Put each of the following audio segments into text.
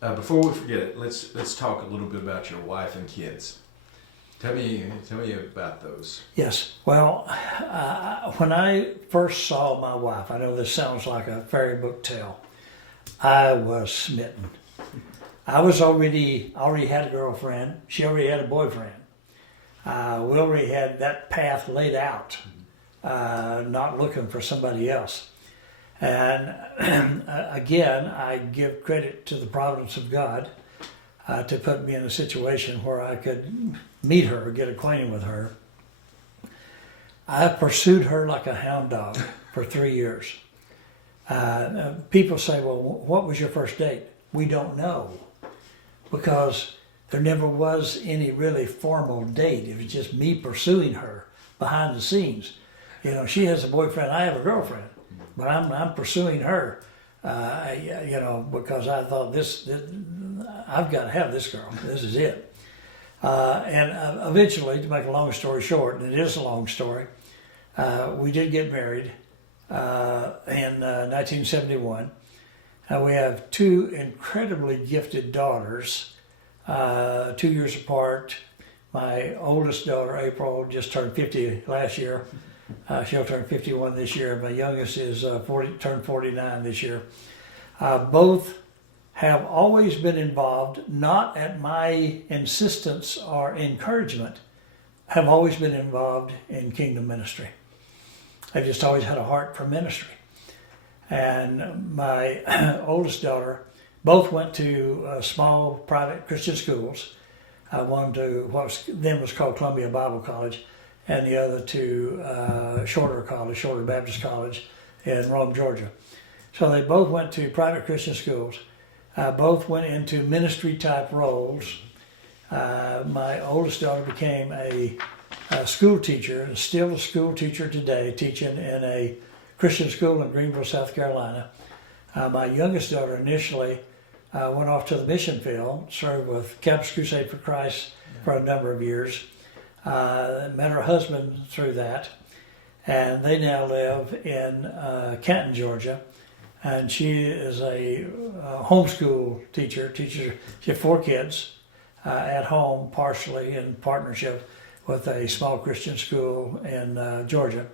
Before we forget it, let's talk a little bit about your wife and kids. Tell me about those. Yes. Well, when I first saw my wife, I know this sounds like a fairy book tale. I was smitten. I was already had a girlfriend. She already had a boyfriend. We already had that path laid out, not looking for somebody else. And again, I give credit to the providence of God to put me in a situation where I could meet her, get acquainted with her. I pursued her like a hound dog for 3 years. People say, well, what was your first date? We don't know, because there never was any really formal date. It was just me pursuing her behind the scenes. You know, she has a boyfriend, I have a girlfriend, but I'm pursuing her, because I thought I've got to have this girl. This is it. And eventually, to make a long story short, and it is a long story, we did get married in 1971. We have two incredibly gifted daughters, 2 years apart. My oldest daughter, April, just turned 50 last year. She'll turn 51 this year. My youngest is turned 49 this year. Both have always been involved, not at my insistence or encouragement, have always been involved in kingdom ministry. I've just always had a heart for ministry. And my oldest daughter, both went to small private Christian schools. One to what then was called Columbia Bible College, and the other to Shorter Baptist College in Rome, Georgia. So they both went to private Christian schools. Both went into ministry type roles. My oldest daughter became a school teacher, and still a school teacher today, teaching in a Christian school in Greenville, South Carolina. My youngest daughter initially went off to the mission field, served with Campus Crusade for Christ for a number of years. Met her husband through that, and they now live in Canton, Georgia. And she is a homeschool teacher. She has 4 kids at home, partially in partnership with a small Christian school in Georgia.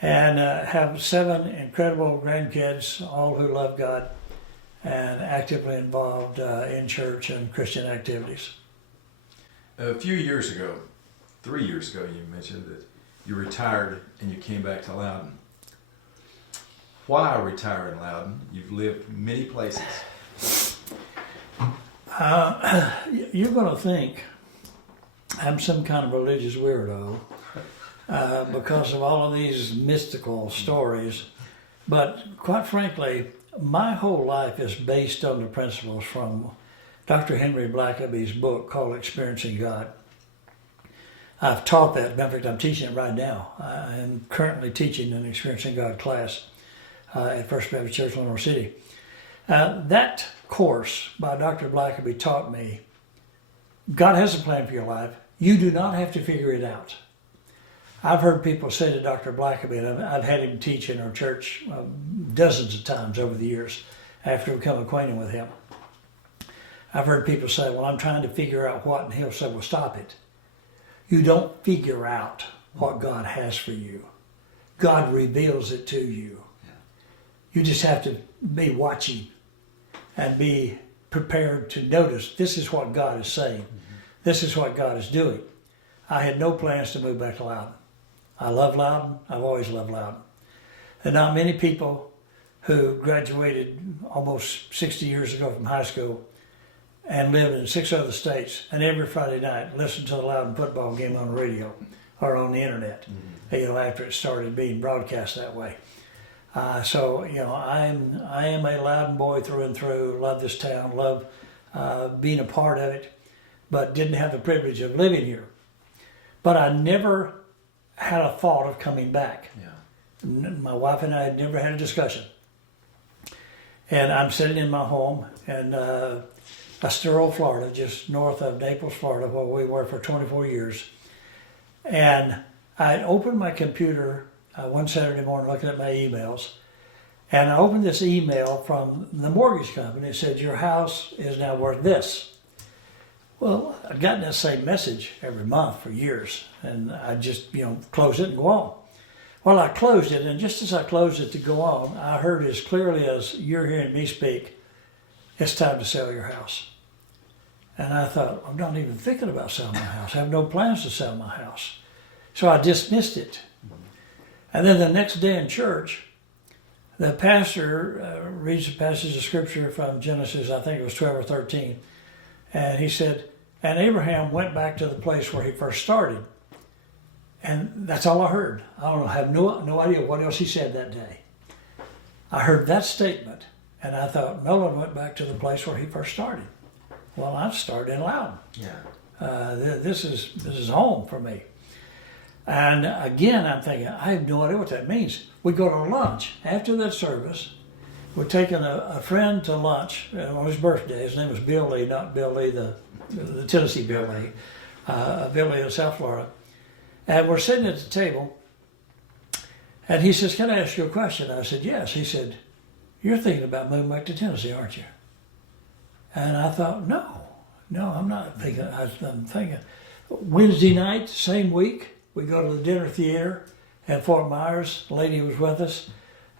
And have 7 incredible grandkids, all who love God and actively involved in church and Christian activities. A few years ago, 3 years ago, you mentioned that you retired and you came back to Loudon. Why retire in Loudon? You've lived many places. You're going to think I'm some kind of religious weirdo because of all of these mystical stories. But quite frankly, my whole life is based on the principles from Dr. Henry Blackaby's book called Experiencing God. I've taught that. In fact, I'm teaching it right now. I am currently teaching an Experiencing God class at First Baptist Church, Lenore City. That course by Dr. Blackaby taught me God has a plan for your life. You do not have to figure it out. I've heard people say to Dr. Blackaby, and I've had him teach in our church dozens of times over the years after we become acquainted with him. I've heard people say, well, I'm trying to figure out what, and he'll say, well, stop it. You don't figure out what God has for you. God reveals it to you. You just have to be watching and be prepared to notice this is what God is saying. This is what God is doing. I had no plans to move back to Loudon. I love Loudon. I've always loved Loudon. There are not many people who graduated almost 60 years ago from high school and lived in 6 other states, and every Friday night listened to the Loudon football game on the radio or on the internet, after it started being broadcast that way. I am a Loudon boy through and through, love this town, love being a part of it, but didn't have the privilege of living here. But I never had a thought of coming back. Yeah. My wife and I had never had a discussion. And I'm sitting in my home in Estero, Florida, just north of Naples, Florida, where we were for 24 years. And I opened my computer one Saturday morning looking at my emails, And I opened this email from the mortgage company. It said, your house is now worth this. Well, I'd gotten that same message every month for years, and I just, close it and go on. Well, I closed it, and just as I closed it to go on, I heard as clearly as you're hearing me speak, it's time to sell your house. And I thought, I'm not even thinking about selling my house. I have no plans to sell my house. So I dismissed it. And then the next day in church, the pastor reads a passage of scripture from Genesis, I think it was 12 or 13. And he said, and Abraham went back to the place where he first started. And that's all I heard. I have no idea what else he said that day. I heard that statement, and I thought, Nolen went back to the place where he first started. Well, I started in Loudon. Yeah. This is home for me. And again, I'm thinking, I have no idea what that means. We go to lunch after that service. We're taking a friend to lunch on his birthday. His name was Bill Lee, not Bill Lee, the Tennessee Bill Lee, Bill Lee of South Florida. And we're sitting at the table, and he says, can I ask you a question? I said, yes. He said, you're thinking about moving back to Tennessee, aren't you? And I thought, no, I'm not thinking. I'm thinking. Wednesday night, same week, we go to the dinner theater at Fort Myers. The lady was with us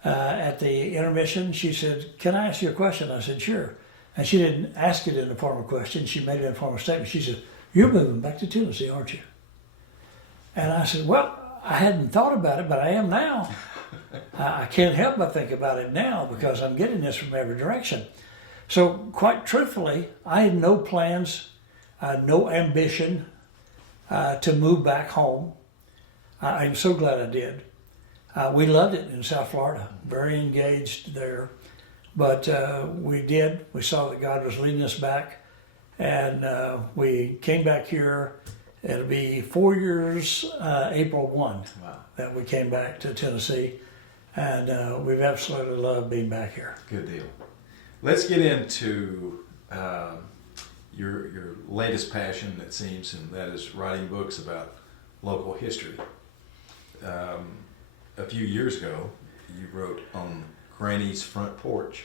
at the intermission. She said, can I ask you a question? I said, sure. And she didn't ask it in the form of a question. She made it in the form of a statement. She said, you're moving back to Tennessee, aren't you? And I said, well, I hadn't thought about it, but I am now. I can't help but think about it now because I'm getting this from every direction. So quite truthfully, I had no plans, no ambition to move back home. I'm so glad I did. We loved it in South Florida, very engaged there. But we did. We saw that God was leading us back. And we came back here. It'll be 4 years, April 1, Wow. that we came back to Tennessee. And we've absolutely loved being back here. Good deal. Let's get into your latest passion, it seems, and that is writing books about local history. A few years ago, you wrote On Granny's Front Porch.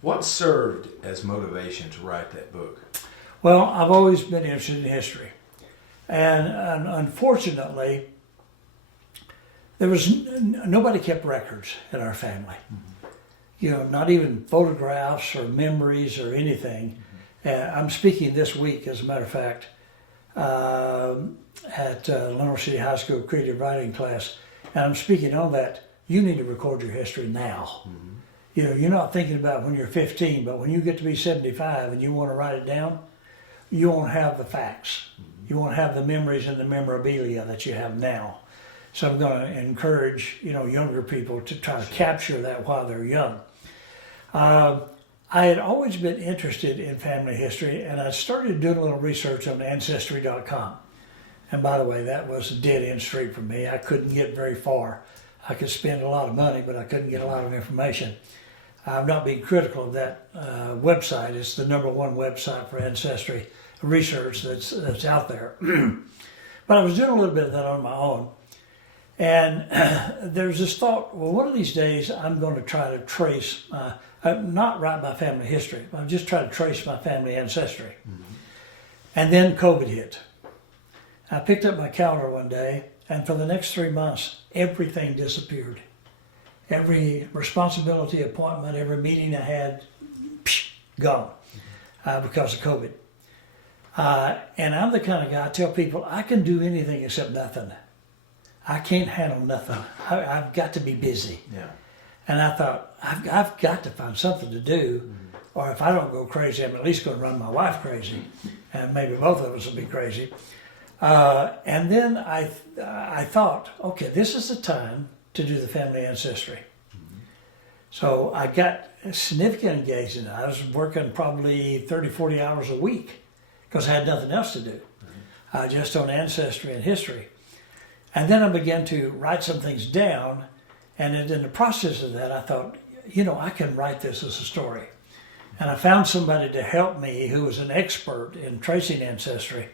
What served as motivation to write that book? Well, I've always been interested in history. And unfortunately, there was nobody kept records in our family. Mm-hmm. Not even photographs or memories or anything. Mm-hmm. I'm speaking this week, as a matter of fact, at Lenore City High School creative writing class, and I'm speaking on that. You need to record your history now. Mm-hmm. You're not thinking about when you're 15, but when you get to be 75 and you want to write it down, you won't have the facts. Mm-hmm. You won't have the memories and the memorabilia that you have now. So I'm going to encourage, younger people to try to capture that while they're young. I had always been interested in family history, and I started doing a little research on Ancestry.com. And by the way, that was a dead-end street for me. I couldn't get very far. I could spend a lot of money, but I couldn't get a lot of information. I'm not being critical of that website. It's the #1 website for ancestry research that's out there. But I was doing a little bit of that on my own. And there's this thought, well, one of these days I'm going to try to trace, not write my family history, but I'm just trying to trace my family ancestry. Mm-hmm. And then COVID hit. I picked up my calendar one day, and for the next 3 months, everything disappeared. Every responsibility, appointment, every meeting I had, gone because of COVID. And I'm the kind of guy, I tell people, I can do anything except nothing. I can't handle nothing. I've got to be busy. Yeah. And I thought, I've got to find something to do, or if I don't go crazy, I'm at least going to run my wife crazy, and maybe both of us will be crazy. And then I thought, okay, this is the time to do the family ancestry. Mm-hmm. So I got significant engaged in it. I was working probably 30, 40 hours a week because I had nothing else to do, just on ancestry and history. And then I began to write some things down, and in the process of that, I thought, I can write this as a story. And I found somebody to help me who was an expert in tracing ancestry.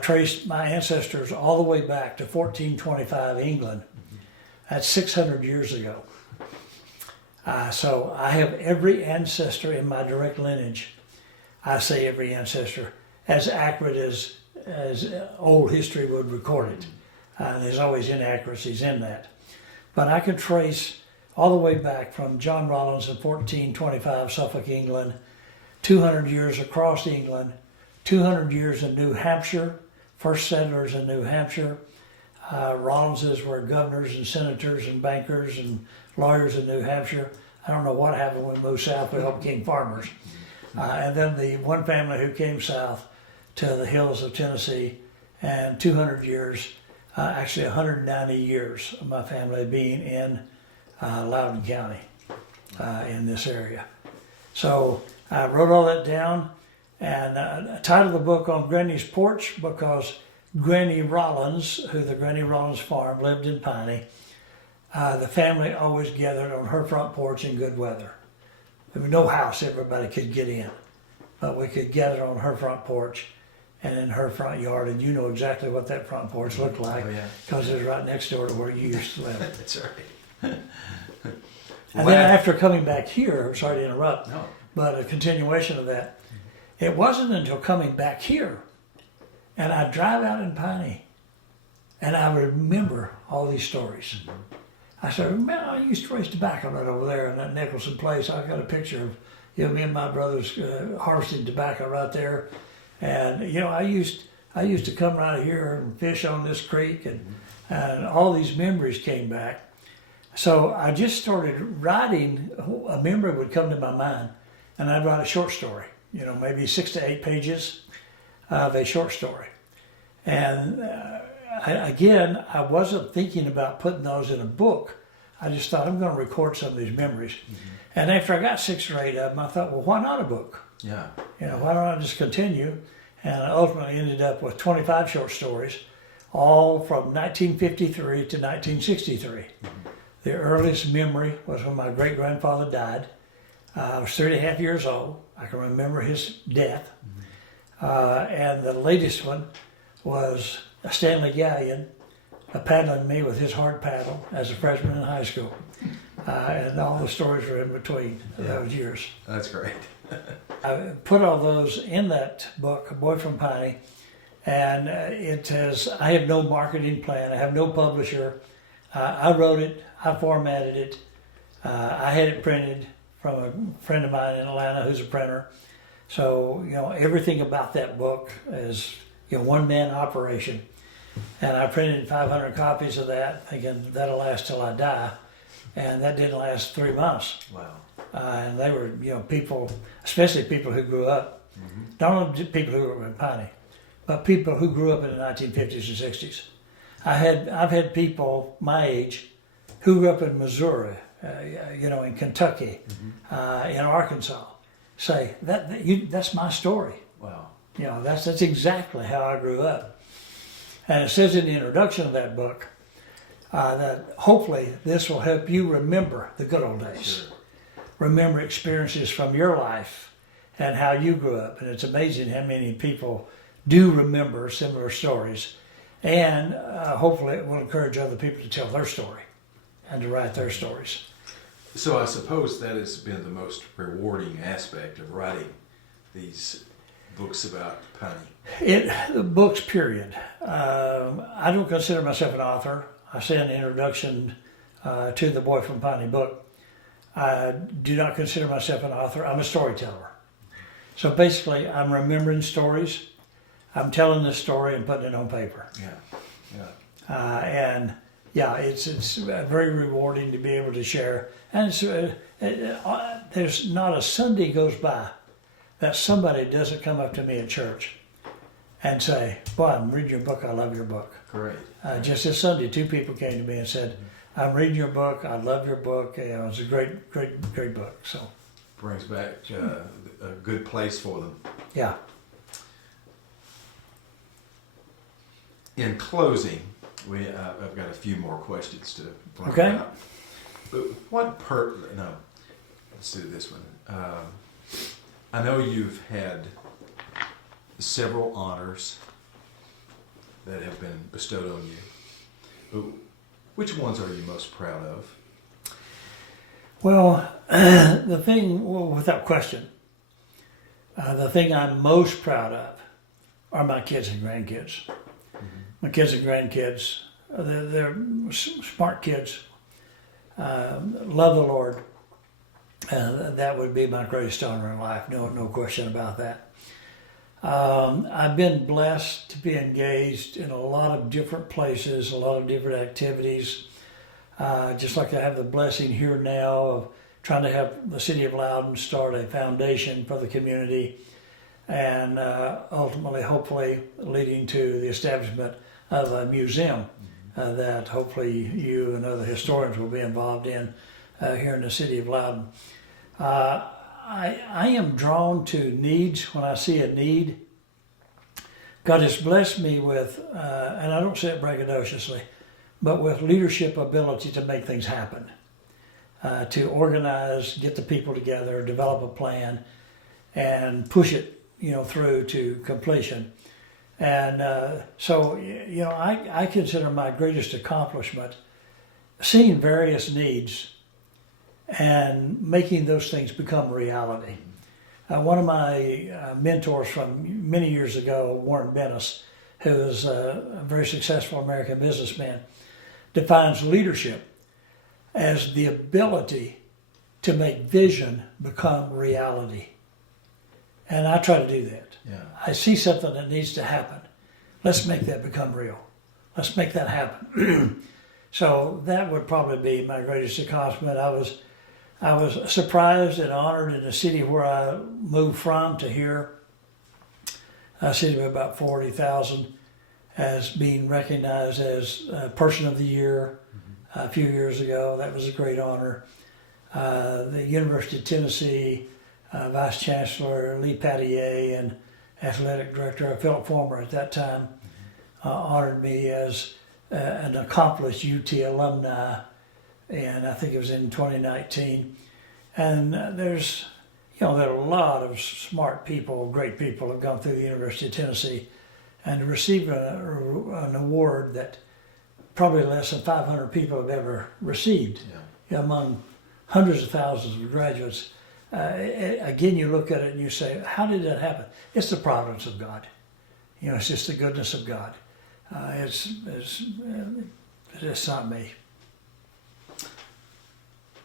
Traced my ancestors all the way back to 1425 England. That's 600 years ago. So I have every ancestor in my direct lineage. I say every ancestor, as accurate as old history would record it. There's always inaccuracies in that. But I could trace all the way back from John Rollins in 1425, Suffolk, England, 200 years across England, 200 years in New Hampshire, first settlers in New Hampshire. Rollinses were governors and senators and bankers and lawyers in New Hampshire. I don't know what happened when we moved south. We all became farmers. And then the one family who came south to the hills of Tennessee, and 200 years, actually 190 years of my family being in Loudon County in this area. So I wrote all that down and titled the book On Granny's Porch because Granny Rollins, who the Granny Rollins farm lived in Piney, the family always gathered on her front porch in good weather. There was no house everybody could get in, but we could gather on her front porch and in her front yard, and you know exactly what that front porch looked like because it was right next door to where you used to live. That's right. And then after coming back here, I'm sorry to interrupt, No. but a continuation of that, it wasn't until coming back here, and I'd drive out in Piney, and I would remember all these stories. I said, man, I used to raise tobacco right over there in that Nicholson place. I've got a picture of me and my brothers harvesting tobacco right there. And I used to come right here and fish on this creek, and all these memories came back. So I just started writing. A memory would come to my mind, and I'd write a short story. Maybe 6 to 8 pages of a short story. And I wasn't thinking about putting those in a book. I just thought I'm going to record some of these memories. And after I got 6 or 8 of them, I thought, well, why not a book? Yeah. Why don't I just continue? And I ultimately ended up with 25 short stories, all from 1953 to 1963. The earliest memory was when my great-grandfather died. I was 3.5 years old. I can remember his death. And the latest one was a Stanley Galleon paddling me with his hard paddle as a freshman in high school. And all the stories were in between those years. That's great. I put all those in that book, A Boy from Piney, and I have no marketing plan. I have no publisher. I wrote it. I formatted it. I had it printed from a friend of mine in Atlanta who's a printer. So, everything about that book is, one-man operation. And I printed 500 copies of that, thinking that'll last till I die. And that didn't last 3 months. Wow. And they were, people, especially people who grew up, not only people who were in Piney, but people who grew up in the 1950s and 60s. I've had people my age who grew up in Missouri, in Kentucky, in Arkansas, say that's my story. Wow. That's exactly how I grew up. And it says in the introduction of that book that hopefully this will help you remember the good old days. Sure. Remember experiences from your life and how you grew up. And it's amazing how many people do remember similar stories. And hopefully it will encourage other people to tell their story and to write their stories. So I suppose that has been the most rewarding aspect of writing these books about Piney. The books, period. I don't consider myself an author. I say in the introduction to the Boy from Piney book, I do not consider myself an author. I'm a storyteller. So basically, I'm remembering stories. I'm telling this story and putting it on paper. It's very rewarding to be able to share. And there's not a Sunday goes by that somebody doesn't come up to me at church and say, boy, I'm reading your book, I love your book. Great. Just this Sunday, 2 people came to me and said, I'm reading your book, I love your book, it's a great, great, great book. So Brings back a good place for them. yeah. In closing, I've got a few more questions to bring Okay. up. But let's do this one. I know you've had several honors that have been bestowed on you. But which ones are you most proud of? Well, The thing, well, without question, the thing I'm most proud of are my kids and grandkids. My kids and grandkids, they're smart kids, love the Lord. That would be my greatest honor in life, no question about that. I've been blessed to be engaged in a lot of different places, a lot of different activities. Just like I have the blessing here now of trying to have the city of Loudon start a foundation for the community, and ultimately, hopefully, leading to the establishment of a museum that hopefully you and other historians will be involved in here in the city of Loudon. I am drawn to needs when I see a need. God has blessed me with, and I don't say it braggadociously, but with leadership ability to make things happen, to organize, get the people together, develop a plan, and push it, through to completion. And so, I consider my greatest accomplishment seeing various needs and making those things become reality. One of my mentors from many years ago, Warren Bennis, who is a very successful American businessman, defines leadership as the ability to make vision become reality. And I try to do that. Yeah. I see something that needs to happen. Let's make that become real. Let's make that happen. So that would probably be my greatest accomplishment. I was surprised and honored in the city where I moved from to here, a city of about 40,000, as being recognized as Person of the Year a few years ago. That was a great honor. The University of Tennessee Vice Chancellor Lee Pattier and Athletic Director Philip Former at that time honored me as an accomplished UT alumni, and I think it was in 2019. And there's there are a lot of smart people, great people have gone through the University of Tennessee, and to receive an award that probably less than 500 people have ever received, among hundreds of thousands of graduates. Again, you look at it and you say, how did that happen? It's the providence of God. It's just the goodness of God. It's not me.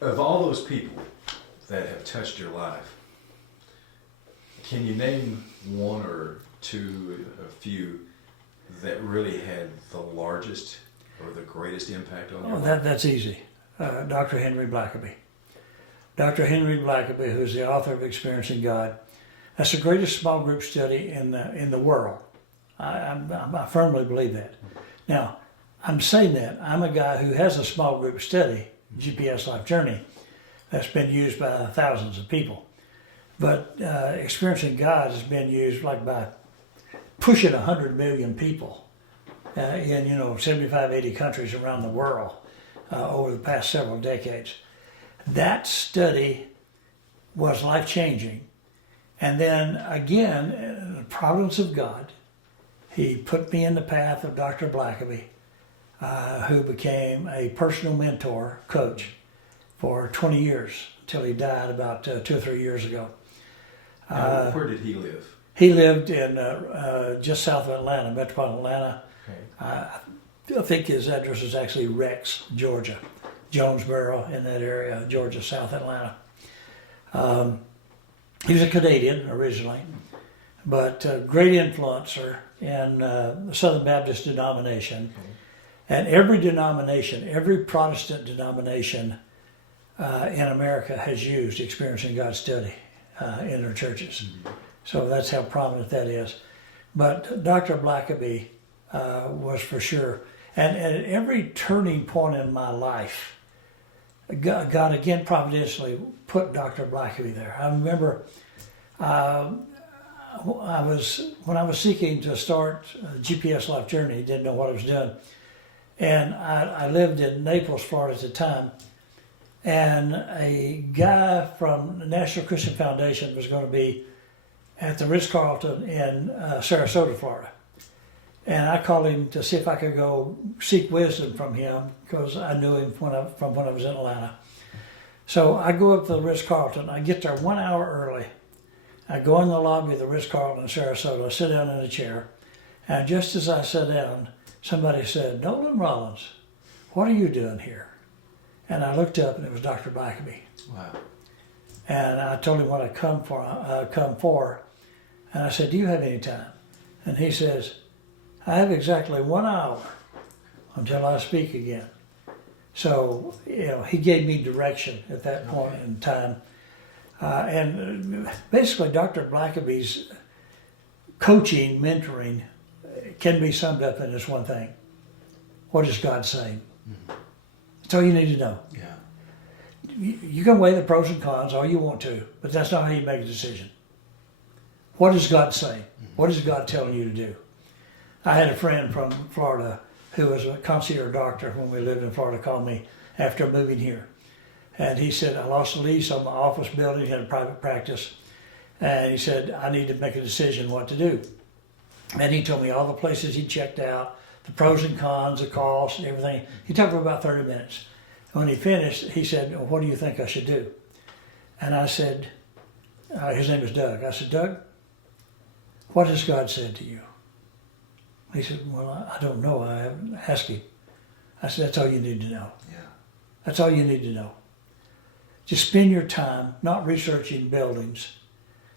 Of all those people that have touched your life, can you name one or two, a few, that really had the largest or the greatest impact on your life? That's easy. Dr. Henry Blackaby. Dr. Henry Blackaby, who's the author of Experiencing God, that's the greatest small group study in the world. I firmly believe that. Now, I'm saying that. I'm a guy who has a small group study, GPS Life Journey, that's been used by thousands of people. But Experiencing God has been used by pushing 100 million people in 75, 80 countries around the world over the past several decades. That study was life-changing. And then again, the providence of God, he put me in the path of Dr. Blackaby, who became a personal mentor, coach, for 20 years, until he died about 2 or 3 years ago. Where did he live? He lived in just south of Atlanta, metropolitan Atlanta. Okay. I think his address is actually Rex, Georgia. Jonesboro, in that area, Georgia, South Atlanta. He was a Canadian originally, but a great influencer in the Southern Baptist denomination. Okay. And every denomination, every Protestant denomination in America has used Experiencing God study in their churches. Mm-hmm. So that's how prominent that is. But Dr. Blackaby was for sure. And at every turning point in my life, God again providentially put Dr. Blackaby there. I remember when I was seeking to start GPS Life Journey, didn't know what I was doing. And I lived in Naples, Florida at the time. And a guy from the National Christian Foundation was going to be at the Ritz-Carlton in Sarasota, Florida. And I called him to see if I could go seek wisdom from him, because I knew him from when I was in Atlanta. So I go up to the Ritz-Carlton. I get there 1 hour early. I go in the lobby of the Ritz-Carlton in Sarasota. I sit down in a chair. And just as I sat down, somebody said, "Nolen Rollins, what are you doing here?" And I looked up, and it was Dr. Blackaby. Wow. And I told him what I come for. And I said, "Do you have any time?" And he says, "I have exactly 1 hour until I speak again." So, he gave me direction at that point in time. And basically, Dr. Blackaby's coaching, mentoring can be summed up in this one thing. What is God saying? That's all you need to know. Yeah. You can weigh the pros and cons all you want to, but that's not how you make a decision. What is God saying? What is God telling you to do? I had a friend from Florida who was a concierge doctor when we lived in Florida, called me after moving here. And he said, "I lost the lease on my office building," he had a private practice. And he said, "I need to make a decision what to do." And he told me all the places he checked out, the pros and cons, the costs, and everything. He talked for about 30 minutes. And when he finished, he said, "Well, what do you think I should do?" And I said, his name was Doug. I said, "Doug, what has God said to you?" He said, "Well, I don't know. I haven't asked him." I said, "That's all you need to know. Yeah. That's all you need to know. Just spend your time not researching buildings.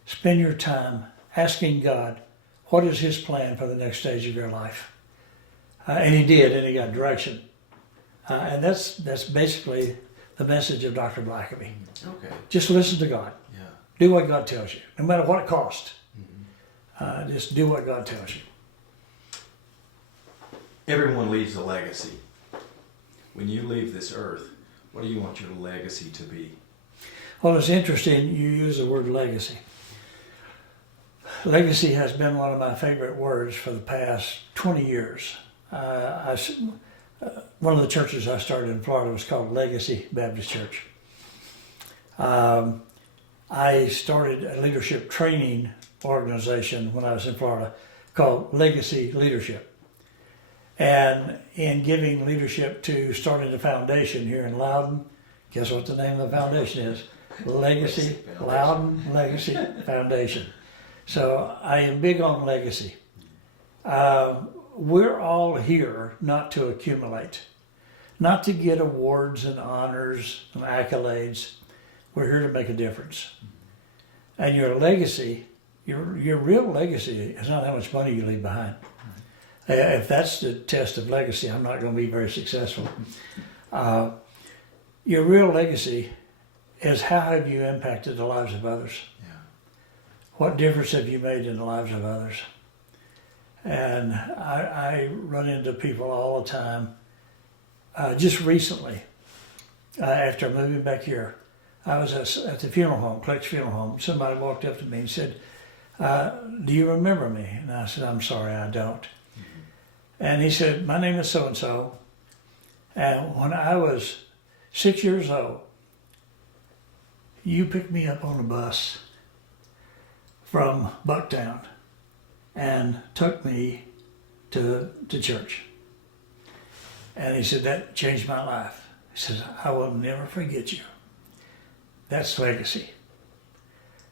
Spend your time asking God, what is his plan for the next stage of your life?" And he did, and he got direction. And that's basically the message of Dr. Blackaby. Okay. Just listen to God. Yeah. Do what God tells you, no matter what it costs. Just do what God tells you. Everyone leaves a legacy. When you leave this earth, what do you want your legacy to be? Well, it's interesting you use the word legacy. Legacy has been one of my favorite words for the past 20 years. One of the churches I started in Florida was called Legacy Baptist Church. I started a leadership training organization when I was in Florida called Legacy Leadership. And in giving leadership to starting a foundation here in Loudon, guess what the name of the foundation is? Legacy, Loudon Legacy Foundation. So I am big on legacy. We're all here not to accumulate, not to get awards and honors and accolades. We're here to make a difference. And your legacy, your real legacy is not how much money you leave behind. If that's the test of legacy, I'm not going to be very successful. Your real legacy is how have you impacted the lives of others? Yeah. What difference have you made in the lives of others? And I run into people all the time. Just recently, after moving back here, I was at the funeral home, Clark's funeral home. Somebody walked up to me and said, "Do you remember me?" And I said, "I'm sorry, I don't." And he said, "My name is so-and-so. And when I was 6 years old, you picked me up on a bus from Bucktown and took me to church." And he said, "That changed my life." He says, "I will never forget you." That's legacy.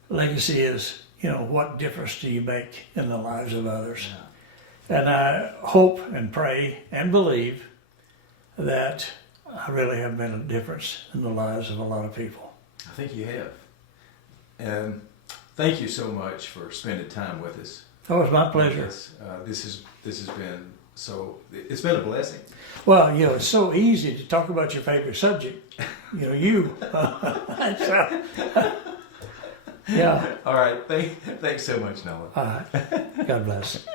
Legacy is, what difference do you make in the lives of others? Yeah. And I hope and pray and believe that I really have made a difference in the lives of a lot of people. I think you have. And thank you so much for spending time with us. Oh, it's my pleasure. This has been it's been a blessing. Well, it's so easy to talk about your favorite subject. You. Yeah. All right. Thanks so much, Nolen. All right. God bless.